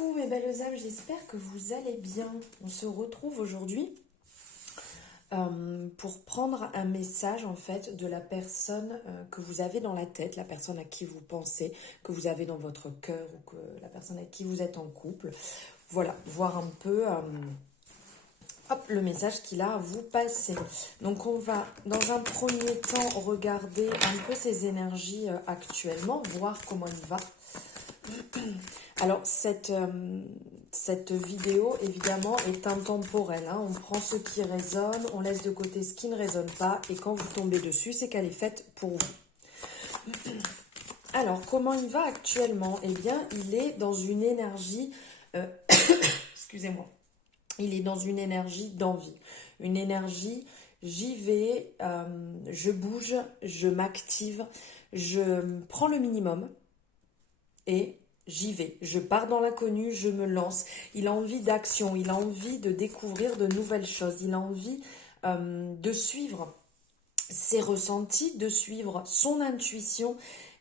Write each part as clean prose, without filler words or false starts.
Coucou mes belles âmes, j'espère que vous allez bien. On se retrouve aujourd'hui pour prendre un message en fait de la personne que vous avez dans la tête, la personne à qui vous pensez, que vous avez dans votre cœur ou que la personne avec qui vous êtes en couple. Voilà, voir un peu le message qu'il a à vous passer. Donc on va dans un premier temps regarder un peu ses énergies actuellement, voir comment il va. Alors, cette vidéo, évidemment, est intemporelle. Hein. On prend ce qui résonne, on laisse de côté ce qui ne résonne pas. Et quand vous tombez dessus, c'est qu'elle est faite pour vous. Alors, comment il va actuellement? Eh bien, il est dans une énergie... excusez-moi. Il est dans une énergie d'envie. Une énergie, j'y vais, je bouge, je m'active, je prends le minimum et... j'y vais, je pars dans l'inconnu, je me lance. Il a envie d'action, il a envie de découvrir de nouvelles choses, il a envie de suivre ses ressentis, de suivre son intuition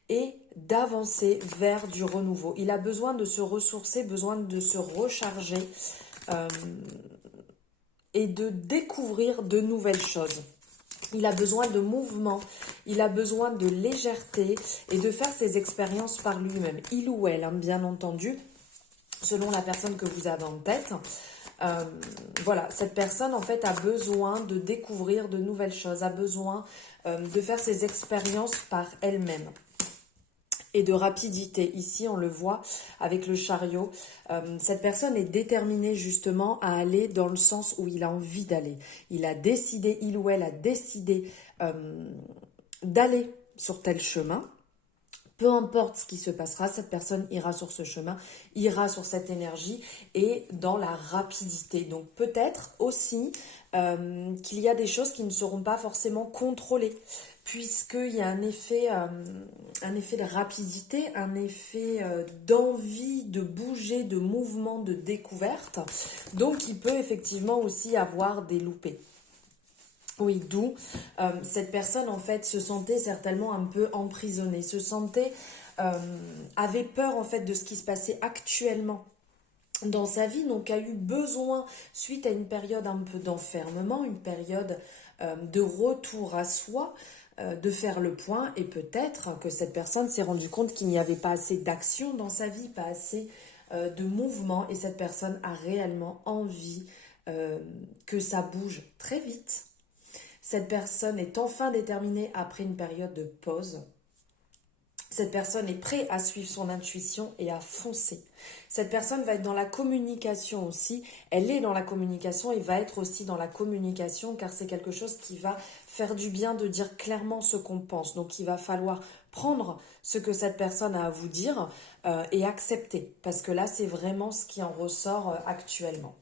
et d'avancer vers du renouveau. Il a besoin de se ressourcer, besoin de se recharger et de découvrir de nouvelles choses. Il a besoin de mouvement, il a besoin de légèreté et de faire ses expériences par lui-même. Il ou elle, hein, bien entendu, selon la personne que vous avez en tête. Voilà, cette personne en fait a besoin de découvrir de nouvelles choses, a besoin de faire ses expériences par elle-même. Et de rapidité. Ici, on le voit avec le chariot. Cette personne est déterminée justement à aller dans le sens où il a envie d'aller. Il a décidé, il ou elle a décidé d'aller sur tel chemin. Peu importe ce qui se passera, cette personne ira sur ce chemin, ira sur cette énergie et dans la rapidité. Donc peut-être aussi qu'il y a des choses qui ne seront pas forcément contrôlées, puisqu'il y a un effet de rapidité, un effet d'envie de bouger, de mouvement, de découverte. Donc il peut effectivement aussi avoir des loupés. Oui, d'où cette personne en fait se sentait certainement un peu emprisonnée, avait peur en fait de ce qui se passait actuellement dans sa vie, donc a eu besoin, suite à une période un peu d'enfermement, une période de retour à soi, de faire le point, et peut-être que cette personne s'est rendue compte qu'il n'y avait pas assez d'action dans sa vie, pas assez de mouvement, et cette personne a réellement envie que ça bouge très vite. Cette personne est enfin déterminée après une période de pause. Cette personne est prête à suivre son intuition et à foncer. Cette personne va être dans la communication aussi. Elle est dans la communication et va être aussi dans la communication car c'est quelque chose qui va faire du bien de dire clairement ce qu'on pense. Donc il va falloir prendre ce que cette personne a à vous dire et accepter. Parce que là, c'est vraiment ce qui en ressort actuellement.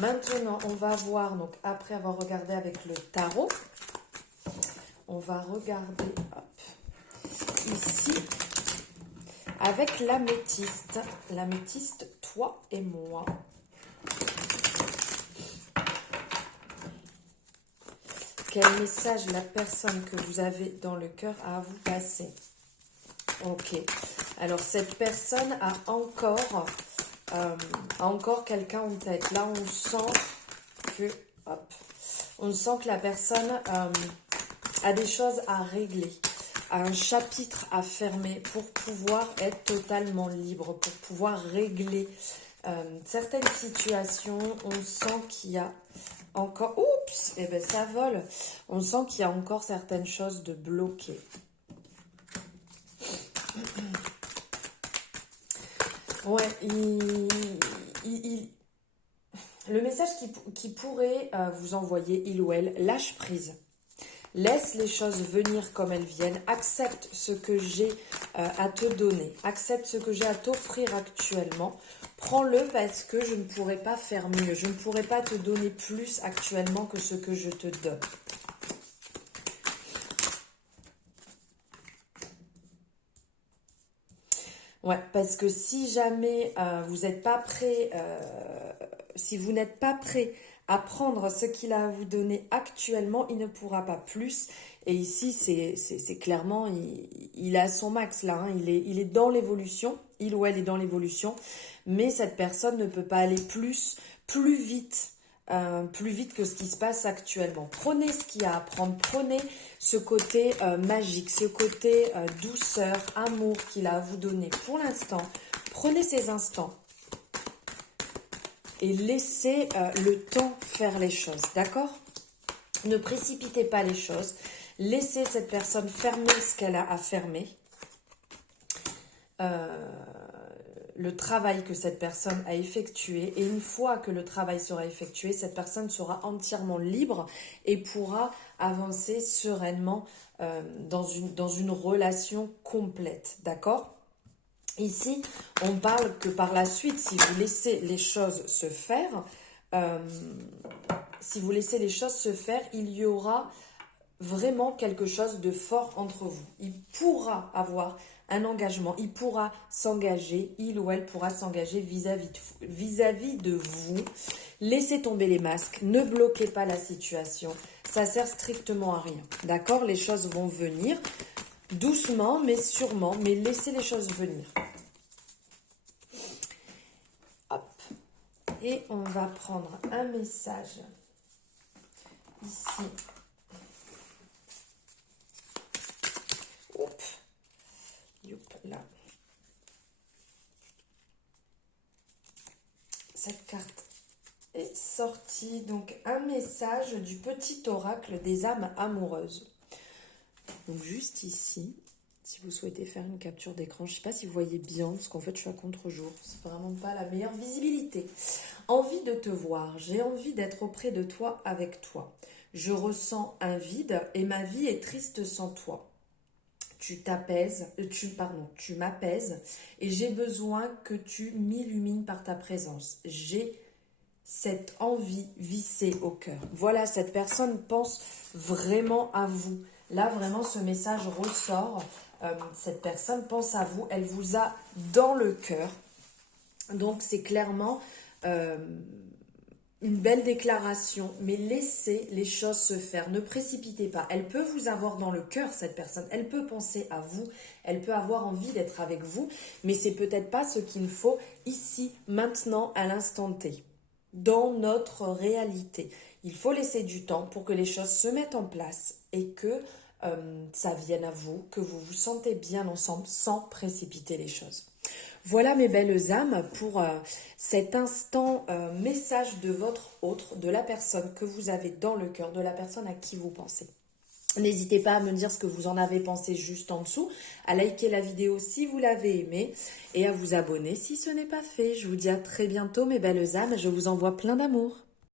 Maintenant, on va voir, donc après avoir regardé avec le tarot, on va regarder ici avec l'améthyste. L'améthyste, toi et moi. Quel message la personne que vous avez dans le cœur a à vous passer? Ok. Alors, cette personne a encore quelqu'un en tête. Là, on sent que la personne a des choses à régler, a un chapitre à fermer pour pouvoir être totalement libre, pour pouvoir régler certaines situations. On sent qu'il y a encore... Oups, eh ben ça vole. On sent qu'il y a encore certaines choses de bloquées. Ouais, le message qui pourrait vous envoyer, il ou elle, lâche prise. Laisse les choses venir comme elles viennent. Accepte ce que j'ai à te donner. Accepte ce que j'ai à t'offrir actuellement. Prends-le parce que je ne pourrais pas faire mieux. Je ne pourrais pas te donner plus actuellement que ce que je te donne. Ouais, parce que si jamais vous n'êtes pas prêt, si vous n'êtes pas prêt à prendre ce qu'il a à vous donner actuellement, il ne pourra pas plus. Et ici, c'est clairement, il est à son max là, hein, il est dans l'évolution. il ou elle est dans l'évolution, mais cette personne ne peut pas aller plus vite que ce qui se passe actuellement. Prenez ce qu'il y a à prendre, prenez ce côté magique, ce côté douceur, amour qu'il a à vous donner pour l'instant. Prenez ces instants et laissez le temps faire les choses, d'accord? Ne précipitez pas les choses, laissez cette personne fermer ce qu'elle a à fermer. Le travail que cette personne a effectué, et une fois que le travail sera effectué, cette personne sera entièrement libre et pourra avancer sereinement dans une relation complète, d'accord? Ici, on parle que par la suite, si vous laissez les choses se faire, il y aura vraiment quelque chose de fort entre vous. Il pourra avoir un engagement, il pourra s'engager, il ou elle pourra s'engager vis-à-vis de vous. Laissez tomber les masques, ne bloquez pas la situation, ça sert strictement à rien. D'accord? Les choses vont venir doucement mais sûrement, mais laissez les choses venir. Hop. Et on va prendre un message ici. Hop. Là. Cette carte est sortie, donc un message du petit oracle des âmes amoureuses. Donc juste ici, si vous souhaitez faire une capture d'écran, je ne sais pas si vous voyez bien, parce qu'en fait je suis à contre-jour, c'est vraiment pas la meilleure visibilité. Envie de te voir, j'ai envie d'être auprès de toi avec toi. Je ressens un vide et ma vie est triste sans toi. Tu m'apaises et j'ai besoin que tu m'illumines par ta présence. J'ai cette envie vissée au cœur. Voilà, cette personne pense vraiment à vous. Là, vraiment, ce message ressort. Cette personne pense à vous. Elle vous a dans le cœur. Donc, c'est clairement une belle déclaration, mais laissez les choses se faire. Ne précipitez pas. Elle peut vous avoir dans le cœur, cette personne. Elle peut penser à vous. Elle peut avoir envie d'être avec vous. Mais c'est peut-être pas ce qu'il faut ici, maintenant, à l'instant T. Dans notre réalité. Il faut laisser du temps pour que les choses se mettent en place et que ça vienne à vous, que vous vous sentez bien ensemble sans précipiter les choses. Voilà mes belles âmes pour cet instant message de votre autre, de la personne que vous avez dans le cœur, de la personne à qui vous pensez. N'hésitez pas à me dire ce que vous en avez pensé juste en dessous, à liker la vidéo si vous l'avez aimée et à vous abonner si ce n'est pas fait. Je vous dis à très bientôt mes belles âmes, je vous envoie plein d'amour.